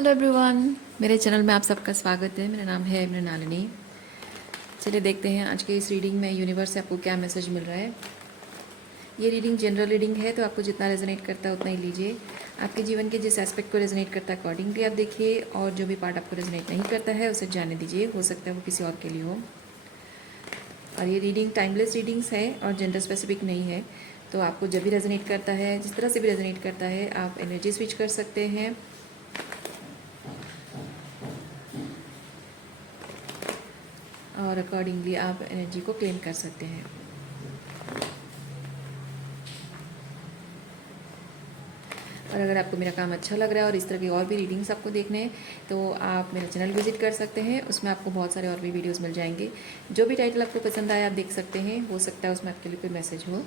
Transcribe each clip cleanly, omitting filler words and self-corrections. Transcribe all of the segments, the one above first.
Hello everyone, मेरे channel में आप सबका स्वागत है। मेरा नाम है मृणालिनी। चलिए देखते हैं आज के इस रीडिंग में यूनिवर्स से आपको क्या मैसेज मिल रहा है। ये रीडिंग जनरल रीडिंग है, तो आपको जितना रेजोनेट करता है उतना ही लीजिए। आपके जीवन के जिस एस्पेक्ट को रेजोनेट करता है अकॉर्डिंगली आप देखिए, और जो भी पार्ट आपको रेजोनेट नहीं करता है उसे जाने दीजिए। हो सकता है वो किसी और के लिए हो। और ये रीडिंग टाइमलेस रीडिंग्स है और जेंडर स्पेसिफिक नहीं है, तो आपको जब भी रेजोनेट करता है, जिस तरह से भी रेजोनेट करता है, आप एनर्जी स्विच कर सकते हैं और अकॉर्डिंगली आप एनर्जी को क्लेम कर सकते हैं। और अगर आपको मेरा काम अच्छा लग रहा है और इस तरह की और भी रीडिंग्स आपको देखने हैं, तो आप मेरा चैनल विजिट कर सकते हैं। उसमें आपको बहुत सारे और भी वीडियोस मिल जाएंगे। जो भी टाइटल आपको पसंद आया आप देख सकते हैं। हो सकता है उसमें आपके लिए कोई मैसेज हो।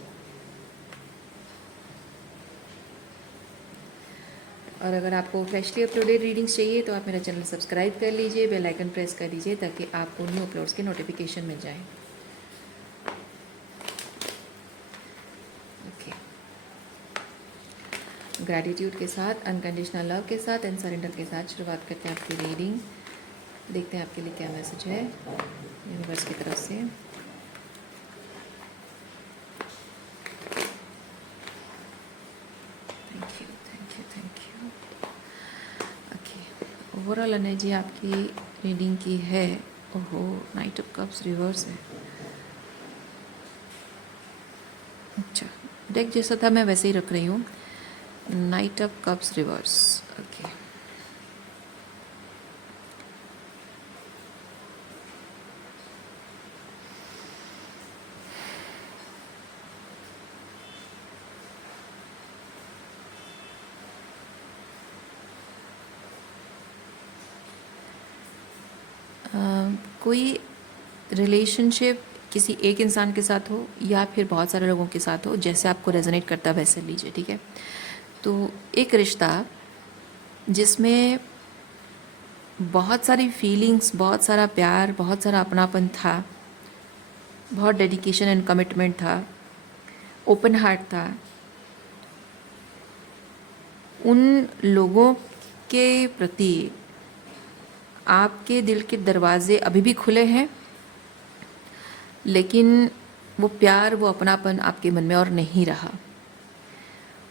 और अगर आपको फ्रेशली अपलोडेड रीडिंग्स चाहिए तो आप मेरा चैनल सब्सक्राइब कर लीजिए, बेल आइकन प्रेस कर दीजिए ताकि आपको न्यू अपलोड्स के नोटिफिकेशन मिल जाए। ग्रैटिट्यूड के साथ, अनकंडीशनल लव के साथ एंड सरेंडर के साथ शुरुआत करते हैं आपकी रीडिंग। देखते हैं आपके लिए क्या मैसेज है यूनिवर्स की तरफ से। Thank you, thank you, thank you. Okay, overall energy आपकी रीडिंग की है। ओहो, नाइट ऑफ कप्स रिवर्स है। अच्छा, डेक जैसा था मैं वैसे ही रख रही हूँ। Night of cups reverse. Okay, कोई रिलेशनशिप किसी एक इंसान के साथ हो या फिर बहुत सारे लोगों के साथ हो, जैसे आपको रेजोनेट करता है वैसे लीजिए, ठीक है। तो एक रिश्ता जिसमें बहुत सारी फीलिंग्स, बहुत सारा प्यार, बहुत सारा अपनापन था, बहुत डेडिकेशन एंड कमिटमेंट था, ओपन हार्ट था, उन लोगों के प्रति आपके दिल के दरवाजे अभी भी खुले हैं, लेकिन वो प्यार, वो अपनापन आपके मन में और नहीं रहा।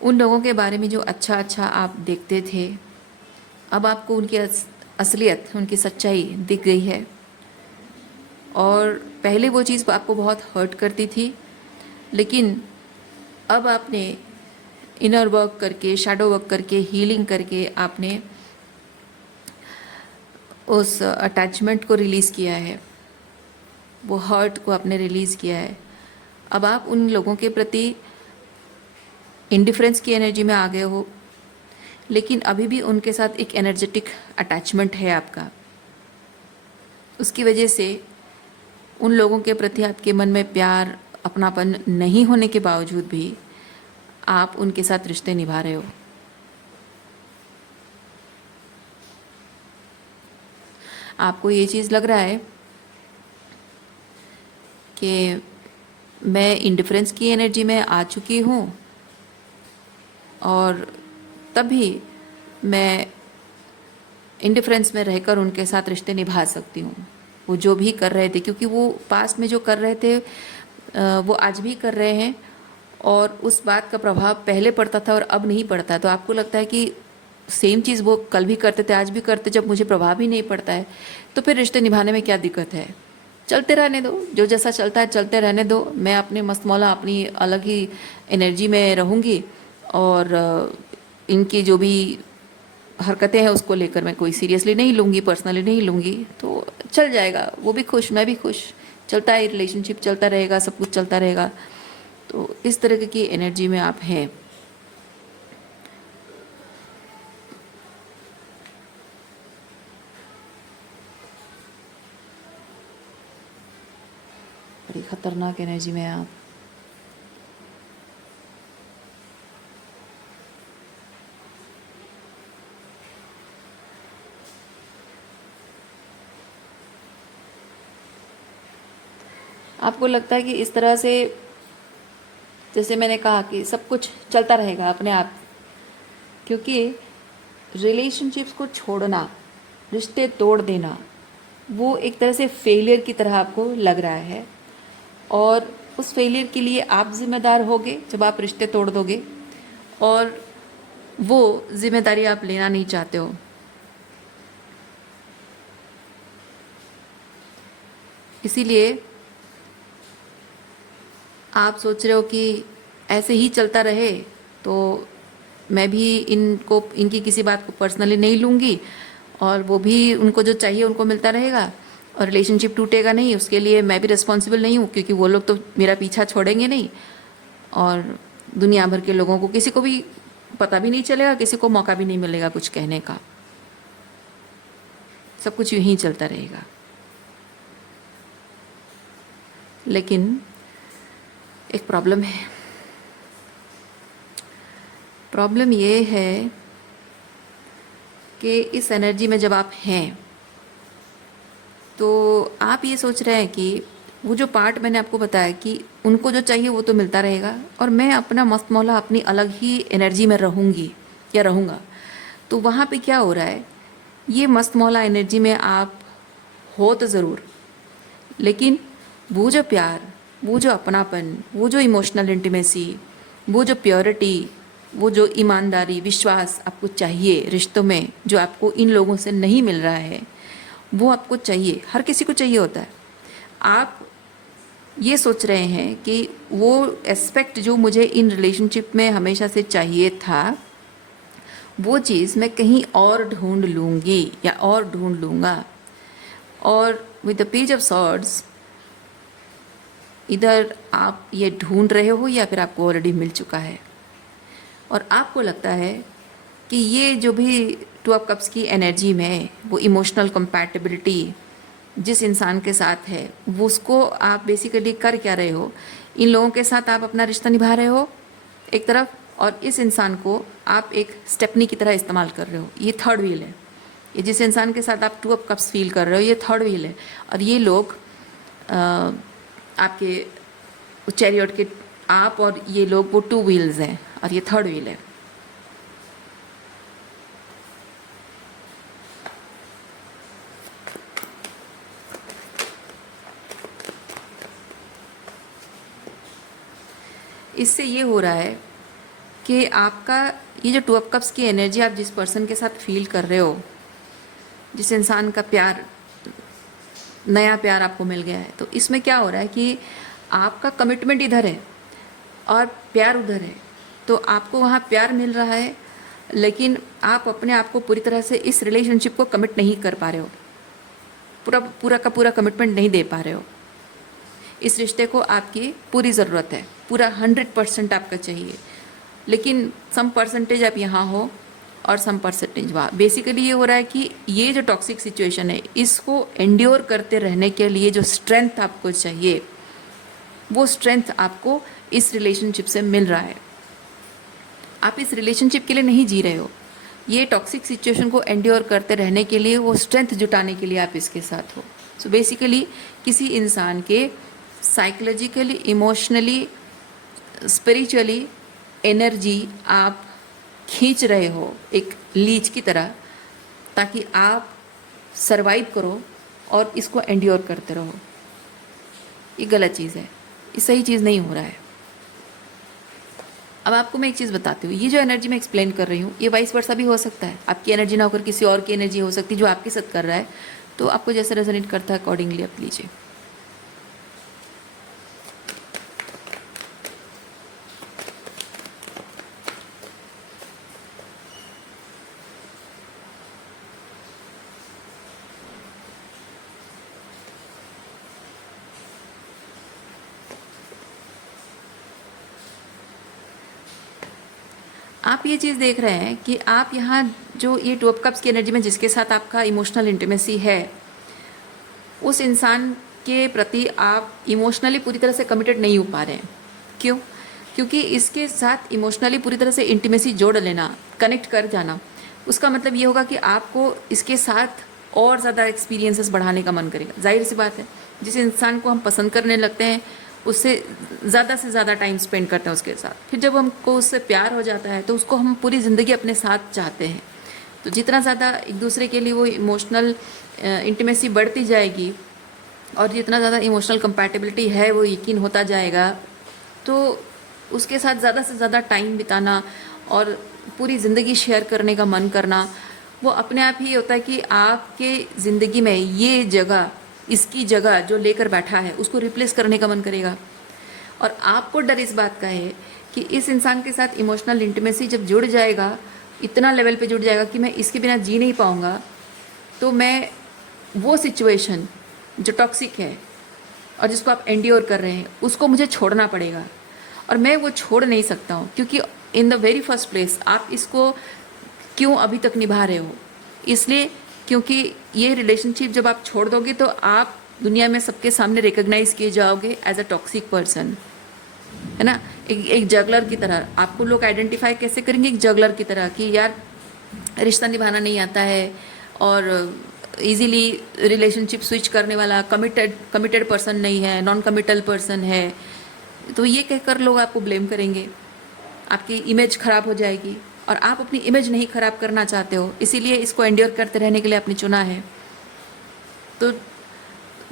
उन लोगों के बारे में जो अच्छा अच्छा आप देखते थे, अब आपको उनकी असलियत, उनकी सच्चाई दिख गई है। और पहले वो चीज़ आपको बहुत हर्ट करती थी, लेकिन अब आपने इनर वर्क करके, शैडो वर्क करके, हीलिंग करके आपने उस अटैचमेंट को रिलीज़ किया है, वो हर्ट को आपने रिलीज़ किया है। अब आप उन लोगों के प्रति इंडिफरेंस की एनर्जी में आ गए हो, लेकिन अभी भी उनके साथ एक एनर्जेटिक अटैचमेंट है आपका। उसकी वजह से उन लोगों के प्रति आपके मन में प्यार, अपनापन नहीं होने के बावजूद भी आप उनके साथ रिश्ते निभा रहे हो। आपको ये चीज़ लग रहा है कि मैं इंडिफरेंस की एनर्जी में आ चुकी हूँ और तभी मैं इंडिफरेंस में रहकर उनके साथ रिश्ते निभा सकती हूँ। वो जो भी कर रहे थे, क्योंकि वो पास्ट में जो कर रहे थे वो आज भी कर रहे हैं, और उस बात का प्रभाव पहले पड़ता था और अब नहीं पड़ता। तो आपको लगता है कि सेम चीज़ वो कल भी करते थे, आज भी करते, जब मुझे प्रभाव ही नहीं पड़ता है तो फिर रिश्ते निभाने में क्या दिक्कत है। चलते रहने दो, जो जैसा चलता है चलते रहने दो। मैं अपने मस्त मौला अपनी अलग ही एनर्जी में रहूँगी, और इनकी जो भी हरकतें हैं उसको लेकर मैं कोई सीरियसली नहीं लूँगी, पर्सनली नहीं लूँगी, तो चल जाएगा। वो भी खुश, मैं भी खुश, चलता है, रिलेशनशिप चलता रहेगा, सब कुछ चलता रहेगा। तो इस तरह की एनर्जी में आप हैं। बड़ी खतरनाक एनर्जी में आप। आपको लगता है कि इस तरह से, जैसे मैंने कहा कि सब कुछ चलता रहेगा अपने आप, क्योंकि रिलेशनशिप्स को छोड़ना, रिश्ते तोड़ देना, वो एक तरह से फेलियर की तरह आपको लग रहा है, और उस फेलियर के लिए आप जिम्मेदार होगे जब आप रिश्ते तोड़ दोगे, और वो जिम्मेदारी आप लेना नहीं चाहते हो। इसीलिए आप सोच रहे हो कि ऐसे ही चलता रहे तो मैं भी इनकी किसी बात को पर्सनली नहीं लूँगी, और वो भी उनको जो चाहिए उनको मिलता रहेगा, और रिलेशनशिप टूटेगा नहीं, उसके लिए मैं भी रिस्पॉन्सिबल नहीं हूँ, क्योंकि वो लोग तो मेरा पीछा छोड़ेंगे नहीं, और दुनिया भर के लोगों को किसी को भी पता भी नहीं चलेगा, किसी को मौका भी नहीं मिलेगा कुछ कहने का, सब कुछ यूं ही चलता रहेगा। लेकिन एक प्रॉब्लम है। प्रॉब्लम ये है कि इस एनर्जी में जब आप हैं तो आप ये सोच रहे हैं कि वो जो पार्ट मैंने आपको बताया कि उनको जो चाहिए वो तो मिलता रहेगा, और मैं अपना मस्त मौला अपनी अलग ही एनर्जी में रहूँगी या रहूँगा। तो वहाँ पे क्या हो रहा है, ये मस्त मौला एनर्जी में आप हो तो ज़रूर, लेकिन वो जो प्यार, वो जो अपनापन, वो जो इमोशनल इंटीमेसी, वो जो प्योरिटी, वो जो ईमानदारी, विश्वास आपको चाहिए रिश्तों में, जो आपको इन लोगों से नहीं मिल रहा है, वो आपको चाहिए। हर किसी को चाहिए होता है। आप ये सोच रहे हैं कि वो एस्पेक्ट जो मुझे इन रिलेशनशिप में हमेशा से चाहिए था, वो चीज़ मैं कहीं और ढूंढ लूँगी या और ढूंढ लूँगा। और with the page of swords, इधर आप ये ढूंढ रहे हो या फिर आपको ऑलरेडी मिल चुका है, और आपको लगता है कि ये जो भी टू ऑफ कप्स की एनर्जी में वो इमोशनल कंपैटिबिलिटी जिस इंसान के साथ है, वो उसको आप बेसिकली कर क्या रहे हो, इन लोगों के साथ आप अपना रिश्ता निभा रहे हो एक तरफ, और इस इंसान को आप एक स्टेपनी की तरह इस्तेमाल कर रहे हो। ये थर्ड व्हील है। ये जिस इंसान के साथ आप टू ऑफ कप्स फील कर रहे हो, ये थर्ड व्हील है, और ये लोग आपके चैरियट के, आप और ये लोग वो टू व्हील्स हैं, और ये थर्ड व्हील है। इससे ये हो रहा है कि आपका ये जो टू ऑफ कप्स की एनर्जी आप जिस पर्सन के साथ फील कर रहे हो, जिस इंसान का प्यार, नया प्यार आपको मिल गया है, तो इसमें क्या हो रहा है कि आपका कमिटमेंट इधर है और प्यार उधर है। तो आपको वहाँ प्यार मिल रहा है, लेकिन आप अपने आप को पूरी तरह से इस रिलेशनशिप को कमिट नहीं कर पा रहे हो, पूरा का पूरा कमिटमेंट नहीं दे पा रहे हो। इस रिश्ते को आपकी पूरी ज़रूरत है, पूरा 100% आपका चाहिए, लेकिन सम परसेंटेज आप यहाँ हो और सम परसेंटेज वहाँ। बेसिकली ये हो रहा है कि ये जो टॉक्सिक सिचुएशन है, इसको एंड्योर करते रहने के लिए जो स्ट्रेंथ आपको चाहिए, वो स्ट्रेंथ आपको इस रिलेशनशिप से मिल रहा है। आप इस रिलेशनशिप के लिए नहीं जी रहे हो, ये टॉक्सिक सिचुएशन को एंड्योर करते रहने के लिए, वो स्ट्रेंथ जुटाने के लिए आप इसके साथ हो। सो बेसिकली किसी इंसान के साइकोलॉजिकली, इमोशनली, स्पिरिचुअली एनर्जी आप खींच रहे हो एक लीच की तरह, ताकि आप सरवाइव करो और इसको एंड्योर करते रहो। ये गलत चीज़ है, ये सही चीज़ नहीं हो रहा है। अब आपको मैं एक चीज़ बताती हूँ, ये जो एनर्जी मैं एक्सप्लेन कर रही हूँ, ये वाइस वर्सा भी हो सकता है। आपकी एनर्जी ना होकर किसी और की एनर्जी हो सकती है जो आपके साथ कर रहा है। तो आपको जैसे रेजोनेट करता है अकॉर्डिंगली आप लीजिए। आप ये चीज़ देख रहे हैं कि आप यहाँ जो ये टू ऑफ कप्स की एनर्जी में जिसके साथ आपका इमोशनल इंटीमेसी है, उस इंसान के प्रति आप इमोशनली पूरी तरह से कमिटेड नहीं हो पा रहे हैं। क्यों? क्योंकि इसके साथ इमोशनली पूरी तरह से इंटीमेसी जोड़ लेना, कनेक्ट कर जाना, उसका मतलब ये होगा कि आपको इसके साथ और ज़्यादा एक्सपीरियंसेस बढ़ाने का मन करेगा। जाहिर सी बात है, जिस इंसान को हम पसंद करने लगते हैं उससे से ज़्यादा टाइम स्पेंड करते हैं उसके साथ। फिर जब हमको उससे प्यार हो जाता है तो उसको हम पूरी ज़िंदगी अपने साथ चाहते हैं। तो जितना ज़्यादा एक दूसरे के लिए वो इमोशनल इंटीमेसी बढ़ती जाएगी और जितना ज़्यादा इमोशनल कंपैटिबिलिटी है वो यकीन होता जाएगा, तो उसके साथ ज़्यादा से ज़्यादा टाइम बिताना और पूरी ज़िंदगी शेयर करने का मन करना वो अपने आप ही होता है कि आपके ज़िंदगी में ये जगह, इसकी जगह जो लेकर बैठा है उसको रिप्लेस करने का मन करेगा। और आपको डर इस बात का है कि इस इंसान के साथ इमोशनल इंटीमेसी जब जुड़ जाएगा, इतना लेवल पे जुड़ जाएगा कि मैं इसके बिना जी नहीं पाऊँगा, तो मैं वो सिचुएशन जो टॉक्सिक है और जिसको आप एंड्योर कर रहे हैं उसको मुझे छोड़ना पड़ेगा। और मैं वो छोड़ नहीं सकता हूँ, क्योंकि in the very first place आप इसको क्यों अभी तक निभा रहे हो? इसलिए क्योंकि ये रिलेशनशिप जब आप छोड़ दोगे तो आप दुनिया में सबके सामने रिकॉग्नाइज किए जाओगे एज अ टॉक्सिक पर्सन, है ना। एक जगलर की तरह आपको लोग आइडेंटिफाई कैसे करेंगे? एक जगलर की तरह कि यार रिश्ता निभाना नहीं आता है और इजीली रिलेशनशिप स्विच करने वाला कमिटेड पर्सन नहीं है, नॉन कमिटल पर्सन है। तो ये कहकर लोग आपको ब्लेम करेंगे, आपकी इमेज खराब हो जाएगी और आप अपनी इमेज नहीं खराब करना चाहते हो, इसीलिए इसको एंड्योर करते रहने के लिए आपने चुना है। तो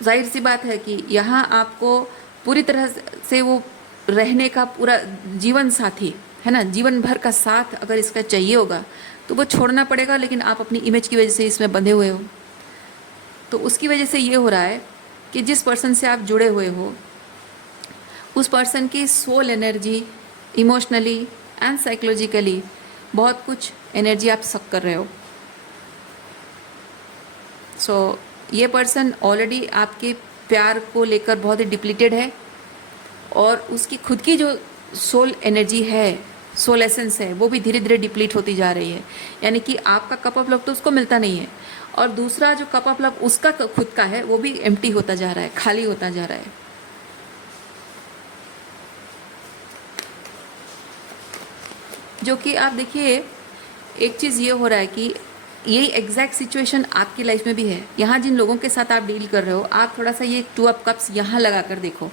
जाहिर सी बात है कि यहाँ आपको पूरी तरह से वो रहने का पूरा जीवन साथी, है ना, जीवन भर का साथ अगर इसका चाहिए होगा तो वो छोड़ना पड़ेगा, लेकिन आप अपनी इमेज की वजह से इसमें बंधे हुए हो। तो उसकी वजह से ये हो रहा है कि जिस पर्सन से आप जुड़े हुए हो उस पर्सन की soul energy, emotionally and psychologically बहुत कुछ एनर्जी आप सक कर रहे हो। सो ये पर्सन ऑलरेडी आपके प्यार को लेकर बहुत ही डिप्लीटेड है और उसकी खुद की जो सोल एनर्जी है, सोल एसेंस है, वो भी धीरे धीरे डिप्लीट होती जा रही है। यानी कि आपका कप ऑफ लव तो उसको मिलता नहीं है और दूसरा जो कप ऑफ लव उसका खुद का है वो भी एम्प्टी होता जा रहा है, खाली होता जा रहा है। जो कि आप देखिए, एक चीज़ ये हो रहा है कि यही एग्जैक्ट सिचुएशन आपकी लाइफ में भी है। यहाँ जिन लोगों के साथ आप डील कर रहे हो, आप थोड़ा सा ये 2 ऑफ कप्स यहाँ लगा कर देखो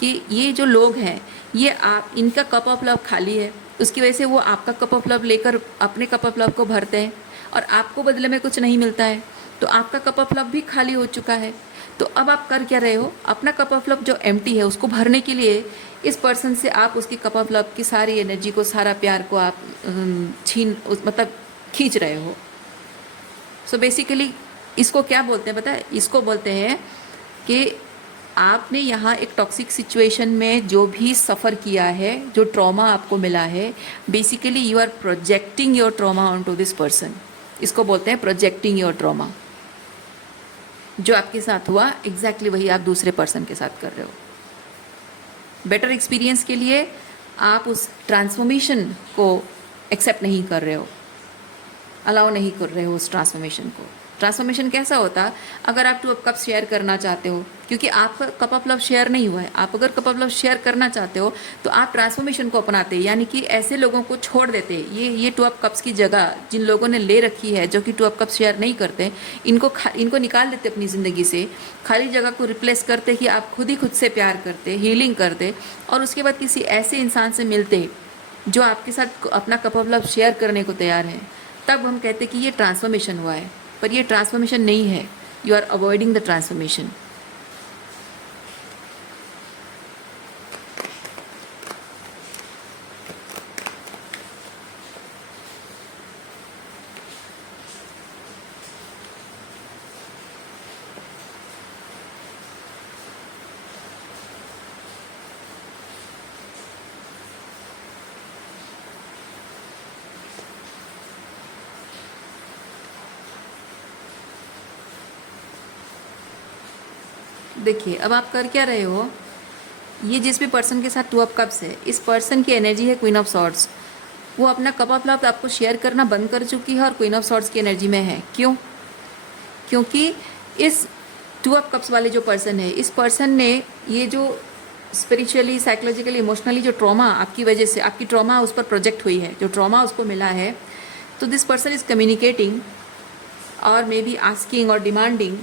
कि ये जो लोग हैं ये आप इनका कप ऑफ लव खाली है, उसकी वजह से वो आपका कप ऑफ लव लेकर अपने कप ऑफ लव को भरते हैं और आपको बदले में कुछ नहीं मिलता है, तो आपका कप ऑफ लव भी खाली हो चुका है। तो अब आप कर क्या रहे हो? अपना कप ऑफ लव जो एम्प्टी है उसको भरने के लिए इस पर्सन से आप उसकी कप ऑफ लव की सारी एनर्जी को, सारा प्यार को आप मतलब खींच रहे हो। सो बेसिकली इसको क्या बोलते हैं पता है? इसको बोलते हैं कि आपने यहाँ एक टॉक्सिक सिचुएशन में जो भी सफ़र किया है, जो ट्रॉमा आपको मिला है, basically you are projecting your trauma on to this person. इसको बोलते हैं प्रोजेक्टिंग योर ट्रॉमा। जो आपके साथ हुआ एग्जैक्टली वही आप दूसरे पर्सन के साथ कर रहे हो। बेटर एक्सपीरियंस के लिए आप उस ट्रांसफॉर्मेशन को एक्सेप्ट नहीं कर रहे हो, अलाउ नहीं कर रहे हो उस ट्रांसफॉर्मेशन को। ट्रांसफॉर्मेशन कैसा होता? अगर आप 2 कप शेयर करना चाहते हो, क्योंकि आपका कप ऑफ लव शेयर नहीं हुआ है, आप अगर कप ऑफ लव शेयर करना चाहते हो तो आप ट्रांसफॉर्मेशन को अपनाते, यानी कि ऐसे लोगों को छोड़ देते। ये 2 कप्स की जगह जिन लोगों ने ले रखी है, जो कि 2 कप शेयर नहीं करते, इनको निकाल देते अपनी ज़िंदगी से, खाली जगह को रिप्लेस करते कि आप खुद ही खुद से प्यार करते, हीलिंग करते और उसके बाद किसी ऐसे इंसान से मिलते जो आपके साथ अपना कप ऑफ लव शेयर करने को तैयार है। तब हम कहते कि ये ट्रांसफॉर्मेशन हुआ है, पर ये ट्रांसफॉर्मेशन नहीं है। You are avoiding the transformation. देखिए अब आप कर क्या रहे हो? ये जिस भी पर्सन के साथ 2 ऑफ कप्स है, इस पर्सन की एनर्जी है क्वीन ऑफ सॉर्ड्स। वो अपना कप ऑफ लव आपको शेयर करना बंद कर चुकी है और क्वीन ऑफ सॉर्ड्स की एनर्जी में है। क्यों? क्योंकि इस 2 ऑफ कप्स वाले जो पर्सन है, इस पर्सन ने ये जो स्पिरिचुअली, साइकोलॉजिकली, इमोशनली जो ट्रॉमा आपकी वजह से, आपकी ट्रॉमा उस पर प्रोजेक्ट हुई है, जो ट्रॉमा उसको मिला है, तो दिस पर्सन इज़ कम्युनिकेटिंग और मे बी आस्किंग और डिमांडिंग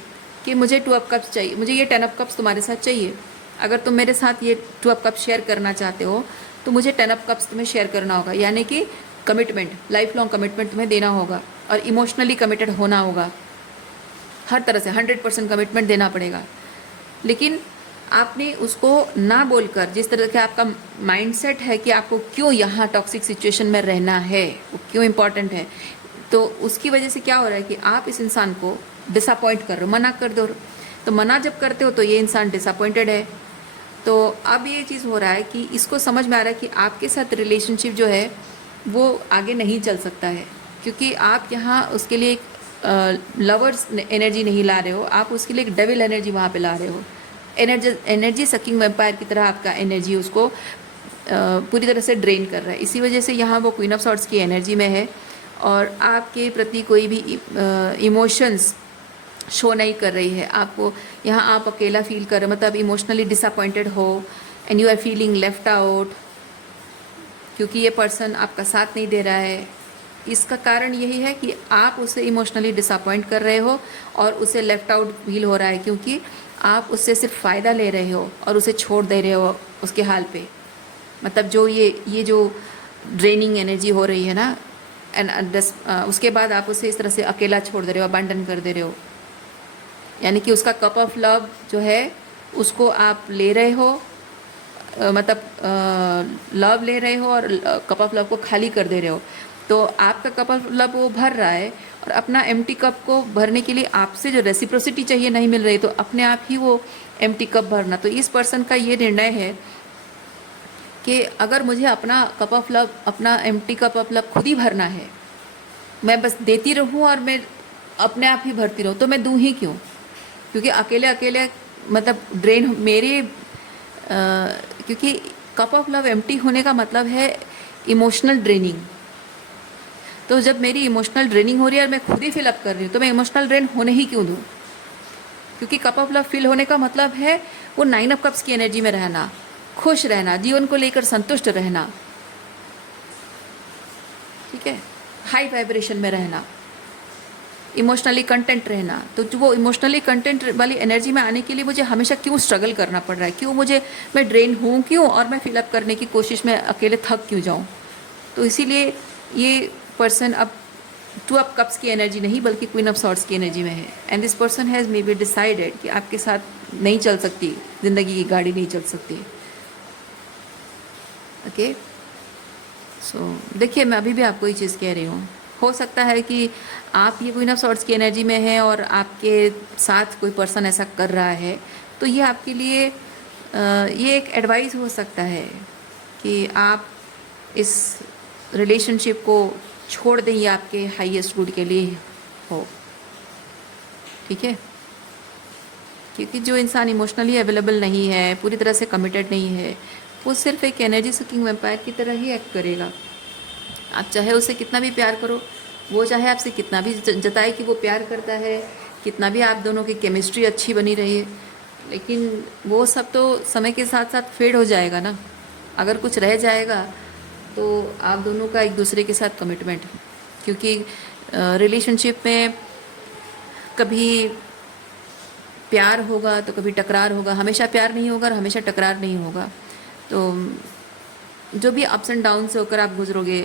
कि मुझे 2 ऑफ कप्स चाहिए, मुझे ये 10 ऑफ कप्स तुम्हारे साथ चाहिए। अगर तुम मेरे साथ ये 2 ऑफ कप्स शेयर करना चाहते हो तो मुझे 10 ऑफ कप्स तुम्हें शेयर करना होगा, यानी कि कमिटमेंट, लाइफ लॉन्ग कमिटमेंट तुम्हें देना होगा। और इमोशनली कमिटेड होना होगा, हर तरह से 100% कमिटमेंट देना पड़ेगा। लेकिन आपने उसको ना बोलकर, जिस तरह के आपका माइंडसेट है कि आपको क्यों यहाँ टॉक्सिक सिचुएशन में रहना है, वो क्यों इम्पॉर्टेंट है, तो उसकी वजह से क्या हो रहा है कि आप इस इंसान को डिसअपॉइंट कर रहे हो, मना कर दो। तो मना जब करते हो तो ये इंसान डिसअपॉइंटेड है। तो अब ये चीज़ हो रहा है कि इसको समझ में आ रहा है कि आपके साथ रिलेशनशिप जो है वो आगे नहीं चल सकता है, क्योंकि आप यहाँ उसके लिए एक लवर्स एनर्जी नहीं ला रहे हो, आप उसके लिए एक डेविल एनर्जी वहाँ पे ला रहे हो। एनर्जी सकिंग वैम्पायर की तरह आपका एनर्जी उसको पूरी तरह से ड्रेन कर रहा है। इसी वजह से यहाँ वो क्वीन ऑफ सॉर्ड्स की एनर्जी में है और आपके प्रति कोई भी इमोशंस शो नहीं कर रही है आपको। यहाँ आप अकेला फील कर रहे हो, मतलब इमोशनली डिसअपॉइंटेड हो and you are feeling left out, क्योंकि ये पर्सन आपका साथ नहीं दे रहा है। इसका कारण यही है कि आप उसे इमोशनली डिसअपॉइंट कर रहे हो और उसे लेफ्ट आउट फील हो रहा है, क्योंकि आप उससे सिर्फ फ़ायदा ले रहे हो और उसे छोड़ दे रहे हो उसके हाल पे। मतलब जो ये जो ड्रेनिंग एनर्जी हो रही है ना, एंड उसके बाद आप उसे इस तरह से अकेला छोड़ दे रहे हो, अबैंडन कर दे रहे हो। यानी कि उसका कप ऑफ लव जो है उसको आप ले रहे हो, मतलब लव ले रहे हो और कप ऑफ लव को खाली कर दे रहे हो। तो आपका कप ऑफ लव वो भर रहा है और अपना एम्प्टी कप को भरने के लिए आपसे जो रेसिप्रोसिटी चाहिए नहीं मिल रही, तो अपने आप ही वो एम्प्टी कप भरना। तो इस पर्सन का ये निर्णय है कि अगर मुझे अपना कप ऑफ लव, अपना एम्प्टी कप ऑफ लव खुद ही भरना है, मैं बस देती रहूं और मैं अपने आप ही भरती रहूं, तो मैं दूं ही क्यों? क्योंकि अकेले अकेले मतलब ड्रेन मेरे क्योंकि कप ऑफ लव एम्प्टी होने का मतलब है इमोशनल ड्रेनिंग। तो जब मेरी इमोशनल ड्रेनिंग हो रही है और मैं खुद ही फिल अप कर रही हूँ, तो मैं इमोशनल ड्रेन होने ही क्यों दूँ? क्योंकि कप ऑफ लव फिल होने का मतलब है वो 9 ऑफ कप्स की एनर्जी में रहना, खुश रहना, जीवन को लेकर संतुष्ट रहना, ठीक है, हाई वाइब्रेशन में रहना, इमोशनली कंटेंट रहना। तो जो वो इमोशनली कंटेंट वाली एनर्जी में आने के लिए मुझे हमेशा क्यों स्ट्रगल करना पड़ रहा है, क्यों मैं ड्रेन हूँ क्यों, और मैं फिलअप करने की कोशिश में अकेले थक क्यों जाऊँ? तो इसीलिए ये पर्सन अब 2 ऑफ कप्स की एनर्जी नहीं बल्कि क्वीन ऑफ सॉर्ड्स की एनर्जी में है। And this person has may be decided कि आपके साथ नहीं चल सकती, ज़िंदगी की गाड़ी नहीं चल सकती। ओके, सो देखिए, मैं अभी भी आपको ये चीज़ कह रही हूँ, हो सकता है कि आप ये क्वीन ऑफ सॉर्ड्स की एनर्जी में है और आपके साथ कोई पर्सन ऐसा कर रहा है, तो ये आपके लिए ये एक एडवाइस हो सकता है कि आप इस रिलेशनशिप को छोड़ दें, ये आपके हाईएस्ट गुड के लिए हो, ठीक है। क्योंकि जो इंसान इमोशनली अवेलेबल नहीं है, पूरी तरह से कमिटेड नहीं है, वो सिर्फ एक एनर्जी सकिंग वैम्पायर की तरह ही एक्ट करेगा। आप चाहे उसे कितना भी प्यार करो, वो चाहे आपसे कितना भी जताए कि वो प्यार करता है, कितना भी आप दोनों की केमिस्ट्री अच्छी बनी रही है, लेकिन वो सब तो समय के साथ साथ फेड हो जाएगा ना। अगर कुछ रह जाएगा तो आप दोनों का एक दूसरे के साथ कमिटमेंट, क्योंकि रिलेशनशिप में कभी प्यार होगा तो कभी टकरार होगा, हमेशा प्यार नहीं होगा और हमेशा टकरार नहीं होगा। तो जो भी अप्स एंड डाउन से होकर आप गुजरोगे,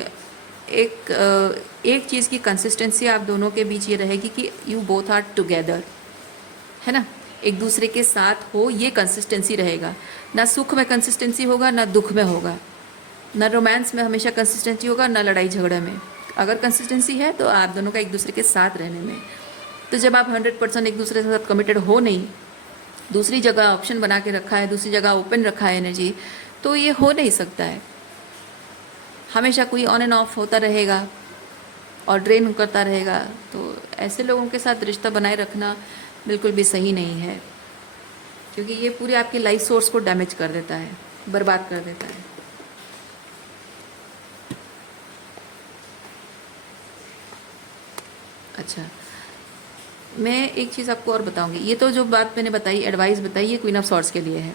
एक चीज़ की कंसिस्टेंसी आप दोनों के बीच ये रहेगी कि यू बोथ आर टुगेदर, है ना, एक दूसरे के साथ हो, ये कंसिस्टेंसी रहेगा। ना सुख में कंसिस्टेंसी होगा, ना दुख में होगा, ना रोमांस में हमेशा कंसिस्टेंसी होगा, ना लड़ाई झगड़े में। अगर कंसिस्टेंसी है तो आप दोनों का एक दूसरे के साथ रहने में। तो जब आप 100% एक दूसरे के साथ कमिटेड हो नहीं, दूसरी जगह ऑप्शन बना के रखा है, दूसरी जगह ओपन रखा है एनर्जी, तो ये हो नहीं सकता है। हमेशा कोई ऑन एंड ऑफ होता रहेगा और ड्रेन करता रहेगा। तो ऐसे लोगों के साथ रिश्ता बनाए रखना बिल्कुल भी सही नहीं है, क्योंकि ये पूरे आपके लाइफ सोर्स को डैमेज कर देता है, बर्बाद कर देता है। अच्छा, मैं एक चीज़ आपको और बताऊंगी। ये तो जो बात मैंने बताई, एडवाइस बताई, ये क्वीन ऑफ सॉर्ड्स के लिए है।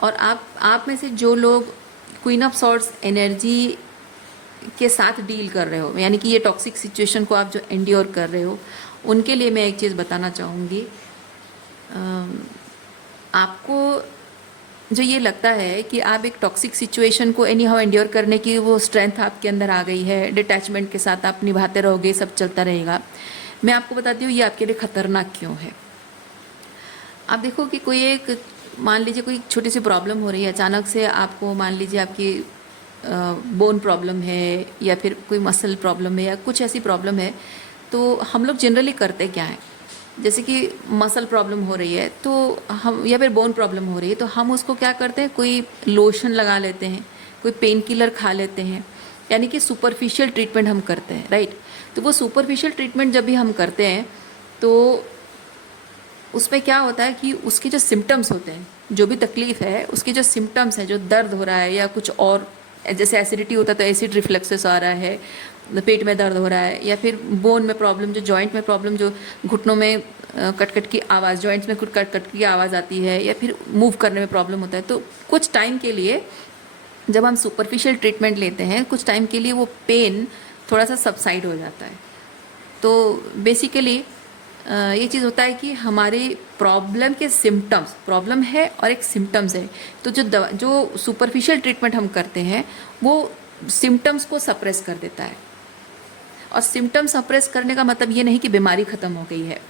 और आप में से जो लोग क्वीन ऑफ सॉर्ड्स एनर्जी के साथ डील कर रहे हो, यानी कि ये टॉक्सिक सिचुएशन को आप जो एंड्योर कर रहे हो, उनके लिए मैं एक चीज़ बताना चाहूँगी। आपको जो ये लगता है कि आप एक टॉक्सिक सिचुएशन को एनी हाउ एंड्योर करने की वो स्ट्रेंथ आपके अंदर आ गई है, डिटैचमेंट के साथ आप निभाते रहोगे, सब चलता रहेगा, मैं आपको बताती हूँ ये आपके लिए खतरनाक क्यों है। आप देखो कि कोई एक, मान लीजिए कोई छोटी सी प्रॉब्लम हो रही है अचानक से आपको, मान लीजिए आपकी बोन प्रॉब्लम है या फिर कोई मसल प्रॉब्लम है या कुछ ऐसी प्रॉब्लम है, तो हम लोग जनरली करते क्या हैं, जैसे कि मसल प्रॉब्लम हो रही है तो हम, या फिर बोन प्रॉब्लम हो रही है तो हम उसको क्या करते हैं, कोई लोशन लगा लेते हैं, कोई पेन किलर खा लेते हैं, यानी कि सुपरफिशियल ट्रीटमेंट हम करते हैं, राइट। तो वो सुपरफिशियल ट्रीटमेंट जब भी हम करते हैं तो उसमें क्या होता है कि उसके जो सिम्टम्स होते हैं, जो भी तकलीफ़ है उसके जो सिम्टम्स हैं, जो दर्द हो रहा है या कुछ और, जैसे एसिडिटी होता है तो एसिड रिफ्लेक्सेस आ रहा है, पेट में दर्द हो रहा है, या फिर बोन में प्रॉब्लम, जो जॉइंट में प्रॉब्लम, जो घुटनों में कट कट की आवाज़, जॉइंट्स में कुछ कट कट की आवाज़ आती है, या फिर मूव करने में प्रॉब्लम होता है, तो कुछ टाइम के लिए जब हम सुपरफिशियल ट्रीटमेंट लेते हैं, कुछ टाइम के लिए वो पेन थोड़ा सा सबसाइड हो जाता है। तो बेसिकली ये चीज़ होता है कि हमारे प्रॉब्लम के सिम्टम्स, प्रॉब्लम है और एक सिम्टम्स है, तो जो सुपरफिशियल ट्रीटमेंट हम करते हैं वो सिम्टम्स को सप्रेस कर देता है। और सिम्टम्स सप्रेस करने का मतलब ये नहीं कि बीमारी ख़त्म हो गई है,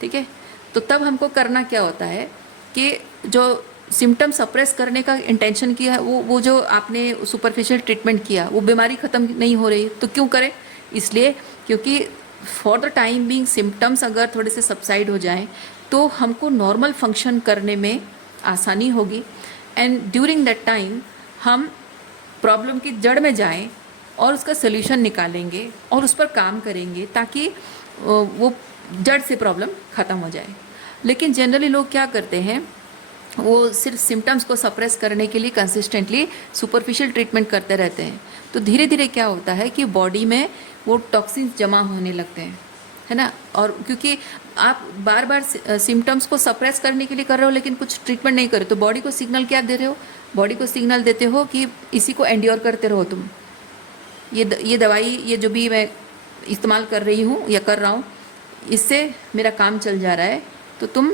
ठीक है। तो तब हमको करना क्या होता है कि जो सिम्टम सप्रेस करने का इंटेंशन किया है, वो जो आपने सुपरफिशियल ट्रीटमेंट किया, वो बीमारी ख़त्म नहीं हो रही, तो क्यों करें, इसलिए क्योंकि for the time being symptoms अगर थोड़े से सबसाइड हो जाएं तो हमको नॉर्मल फंक्शन करने में आसानी होगी, एंड ड्यूरिंग दैट टाइम हम प्रॉब्लम की जड़ में जाएं और उसका सल्यूशन निकालेंगे और उस पर काम करेंगे ताकि वो जड़ से प्रॉब्लम ख़त्म हो जाए। लेकिन जनरली लोग क्या करते हैं, वो सिर्फ सिम्टम्स को सप्रेस करने के लिए कंसिस्टेंटली सुपरफिशियल ट्रीटमेंट करते रहते हैं। तो धीरे धीरे क्या होता है कि बॉडी में वो टॉक्सिन्स जमा होने लगते हैं, है ना। और क्योंकि आप बार बार सिम्टम्स को सप्रेस करने के लिए कर रहे हो लेकिन कुछ ट्रीटमेंट नहीं कर रहे, तो बॉडी को सिग्नल क्या दे रहे हो, बॉडी को सिग्नल देते हो कि इसी को एंड्योर करते रहो तुम, ये दवाई, ये जो भी मैं इस्तेमाल कर रही हूँ या कर रहा हूँ, इससे मेरा काम चल जा रहा है, तो तुम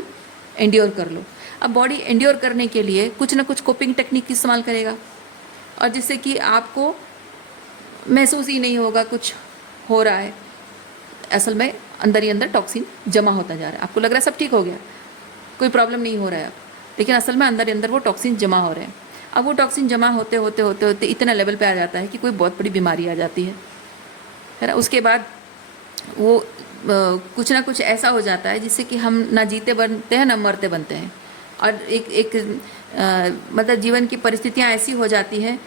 एंड्योर कर लो। अब बॉडी एंड्योर करने के लिए कुछ ना कुछ कोपिंग टेक्निक इस्तेमाल करेगा, और जिससे कि आपको महसूस ही नहीं होगा कुछ हो रहा है, असल में अंदर ही अंदर टॉक्सिन जमा होता जा रहा है। आपको लग रहा है सब ठीक हो गया, कोई प्रॉब्लम नहीं हो रहा है, लेकिन असल में अंदर ही अंदर वो टॉक्सिन जमा हो रहे हैं। अब वो टॉक्सिन जमा होते होते होते होते इतना लेवल पे आ जाता है कि कोई बहुत बड़ी बीमारी आ जाती है ना। उसके बाद वो कुछ ना कुछ ऐसा हो जाता है जिससे कि हम ना जीते बनते हैं ना मरते बनते हैं, और एक मतलब जीवन की परिस्थितियाँ ऐसी हो जाती हैं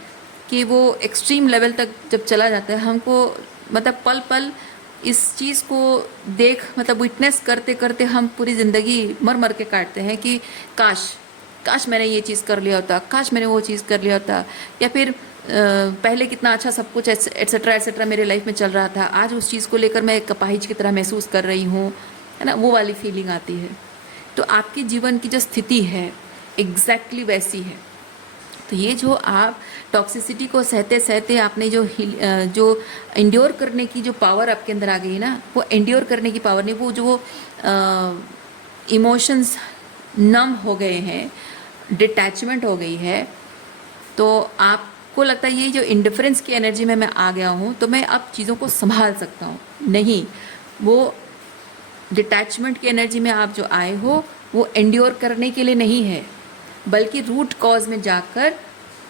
कि वो एक्सट्रीम लेवल तक जब चला जाता है, हमको मतलब पल पल इस चीज़ को देख, मतलब विटनेस करते करते हम पूरी ज़िंदगी मर मर के काटते हैं कि काश मैंने ये चीज़ कर लिया होता, काश मैंने वो चीज़ कर लिया होता, या फिर पहले कितना अच्छा सब कुछ एट्सेट्रा एट्सेट्रा मेरे लाइफ में चल रहा था, आज उस चीज़ को लेकर मैं एक अपाहिज की तरह महसूस कर रही हूँ, है ना, वो वाली फीलिंग आती है। तो आपकी जीवन की जो स्थिति है एग्जैक्टली वैसी है। तो ये जो आप टॉक्सिसिटी को सहते सहते आपने जो एंड्योर करने की जो पावर आपके अंदर आ गई है ना, वो एंड्योर करने की पावर नहीं, वो जो इमोशंस नम हो गए हैं, डिटैचमेंट हो गई है, तो आपको लगता है ये जो इंडिफरेंस की एनर्जी में मैं आ गया हूँ तो मैं अब चीज़ों को संभाल सकता हूँ। नहीं, वो डिटैचमेंट की एनर्जी में आप जो आए हो वो एंड्योर करने के लिए नहीं है, बल्कि रूट कॉज में जाकर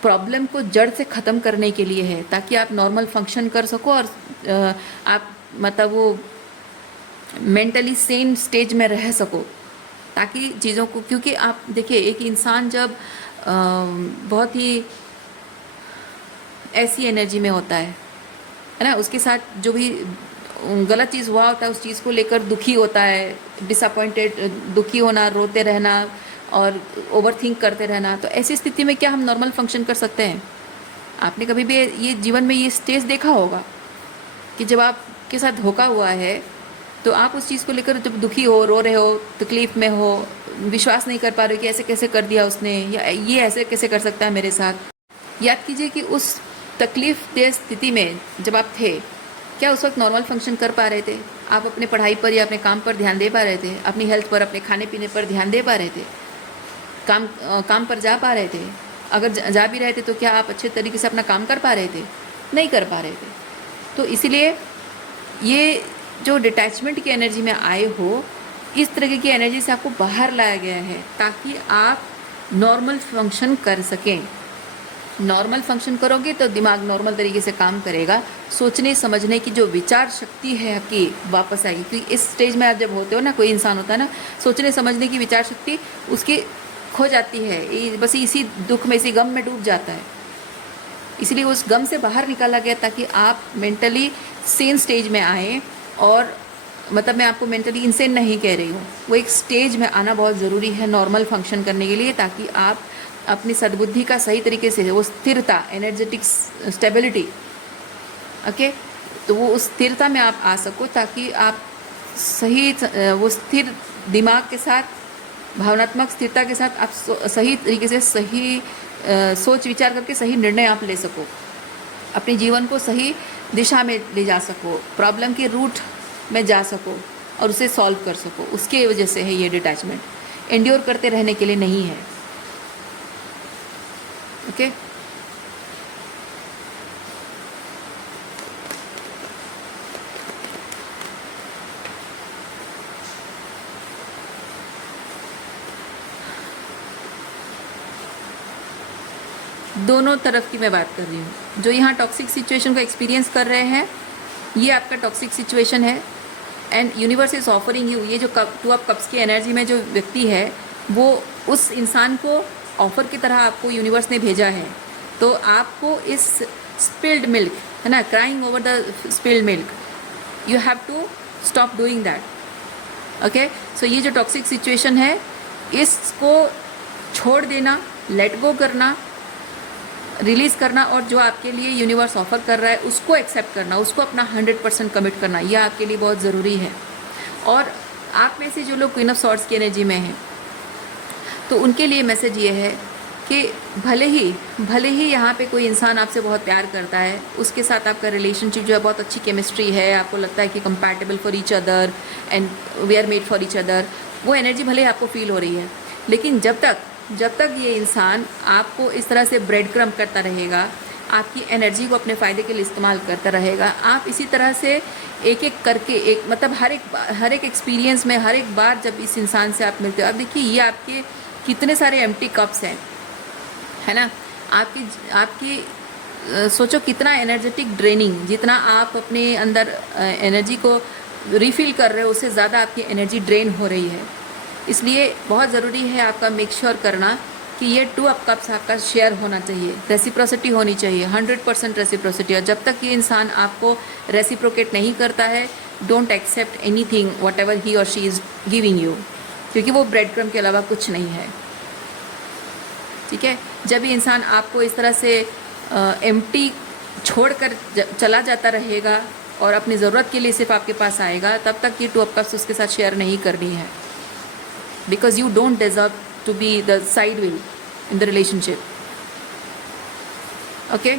प्रॉब्लम को जड़ से ख़त्म करने के लिए है, ताकि आप नॉर्मल फंक्शन कर सको और आप मतलब वो मेंटली सेम स्टेज में रह सको, ताकि चीज़ों को, क्योंकि आप देखिए एक इंसान जब बहुत ही ऐसी एनर्जी में होता है ना, उसके साथ जो भी गलत चीज़ हुआ होता है उस चीज़ को लेकर दुखी होता है, डिसअपॉइंटेड, दुखी होना, रोते रहना और ओवर थिंक करते रहना, तो ऐसी स्थिति में क्या हम नॉर्मल फंक्शन कर सकते हैं? आपने कभी भी ये जीवन में ये स्टेज देखा होगा कि जब आपके साथ धोखा हुआ है तो आप उस चीज़ को लेकर जब दुखी हो, रो रहे हो, तकलीफ़ में हो, विश्वास नहीं कर पा रहे हो कि ऐसे कैसे कर दिया उसने, या ये ऐसे कैसे कर सकता है मेरे साथ। याद कीजिए कि उस तकलीफ़ दे स्थिति में जब आप थे, क्या उस वक्त नॉर्मल फंक्शन कर पा रहे थे? आप अपने पढ़ाई पर या अपने काम पर ध्यान दे पा रहे थे? अपनी हेल्थ पर, अपने खाने पीने पर ध्यान दे पा रहे थे? काम पर जा पा रहे थे? अगर जा भी रहे थे तो क्या आप अच्छे तरीके से अपना काम कर पा रहे थे? नहीं कर पा रहे थे। तो इसीलिए ये जो डिटैचमेंट की एनर्जी में आए हो, इस तरह की एनर्जी से आपको बाहर लाया गया है ताकि आप नॉर्मल फंक्शन कर सकें। नॉर्मल फंक्शन करोगे तो दिमाग नॉर्मल तरीके से काम करेगा, सोचने समझने की जो विचार शक्ति है आपकी वापस आएगी। क्योंकि इस स्टेज में आप जब होते हो ना, कोई इंसान होता है ना, सोचने समझने की विचार शक्ति उसकी खो जाती है, बस इसी दुख में, इसी गम में डूब जाता है। इसलिए उस गम से बाहर निकाला गया ताकि आप मेंटली सेन स्टेज में आए। और मतलब मैं आपको मेंटली इंसेन नहीं कह रही हूँ, वो एक स्टेज में आना बहुत ज़रूरी है नॉर्मल फंक्शन करने के लिए, ताकि आप अपनी सद्बुद्धि का सही तरीके से, वो स्थिरता, एनर्जेटिक स्टेबिलिटी, ओके, तो वो उस स्थिरता में आप आ सको ताकि आप सही, वो स्थिर दिमाग के साथ, भावनात्मक स्थिरता के साथ आप सही तरीके से सही सोच विचार करके सही निर्णय आप ले सको, अपने जीवन को सही दिशा में ले जा सको, प्रॉब्लम के रूट में जा सको और उसे सॉल्व कर सको। उसके वजह से है ये डिटैचमेंट, एंड्योर करते रहने के लिए नहीं है। ओके दोनों तरफ की मैं बात कर रही हूँ। जो यहाँ टॉक्सिक सिचुएशन को एक्सपीरियंस कर रहे हैं, ये आपका टॉक्सिक सिचुएशन है and universe is offering you. ये जो टू ऑफ कप्स की एनर्जी में जो व्यक्ति है, वो उस इंसान को ऑफर की तरह आपको यूनिवर्स ने भेजा है। तो आपको इस स्पिल्ड मिल्क, है ना, crying over the spilled milk, you have to stop doing that. Okay, so ये जो टॉक्सिक सिचुएशन है, इसको छोड़ देना, लेट गो करना, रिलीज़ करना, और जो आपके लिए यूनिवर्स ऑफर कर रहा है उसको एक्सेप्ट करना, उसको अपना 100% कमिट करना, यह आपके लिए बहुत ज़रूरी है। और आप में से जो लोग क्वीन ऑफ सॉर्ड्स की एनर्जी में हैं, तो उनके लिए मैसेज ये है कि भले ही यहाँ पे कोई इंसान आपसे बहुत प्यार करता है, उसके साथ आपका रिलेशनशिप जो है बहुत अच्छी केमिस्ट्री है, आपको लगता है कि compatible for each other and we are made for each other, वो एनर्जी भले ही आपको फील हो रही है, लेकिन जब तक ये इंसान आपको इस तरह से ब्रेड क्रम्ब करता रहेगा, आपकी एनर्जी को अपने फ़ायदे के लिए इस्तेमाल करता रहेगा, आप इसी तरह से एक एक करके, एक मतलब हर एक एक्सपीरियंस में, हर एक बार जब इस इंसान से आप मिलते हो, अब देखिए ये आपके कितने सारे एम्प्टी कप्स हैं, है ना, आपकी सोचो कितना एनर्जेटिक ड्रेनिंग, जितना आप अपने अंदर एनर्जी को रिफ़िल कर रहे हो, उससे ज़्यादा आपकी एनर्जी ड्रेन हो रही है। इसलिए बहुत ज़रूरी है आपका मेक श्योर करना कि ये 2 ऑफ कप्स आपका शेयर होना चाहिए, रेसिप्रोसिटी होनी चाहिए, 100% रेसिप्रोसिटी। और जब तक ये इंसान आपको रेसिप्रोकेट नहीं करता है, don't accept anything whatever he और शी इज़ गिविंग यू, क्योंकि वो ब्रेड क्रम्ब के अलावा कुछ नहीं है। ठीक है, जब ये इंसान आपको इस तरह से एम्प्टी छोड़ कर चला जाता रहेगा और अपनी ज़रूरत के लिए सिर्फ आपके पास आएगा, तब तक ये 2 ऑफ कप्स उसके साथ शेयर नहीं करनी है, because you don't deserve to be the side wheel in the relationship. Okay,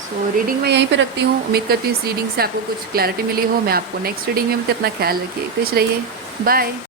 so reading मैं यहीं पे रखती हूँ। उम्मीद करती हूँ इस रीडिंग से आपको कुछ क्लैरिटी मिली हो। मैं आपको नेक्स्ट रीडिंग में मिलती हूँ। अपना ख्याल रखिए, खुश रहिए, बाय।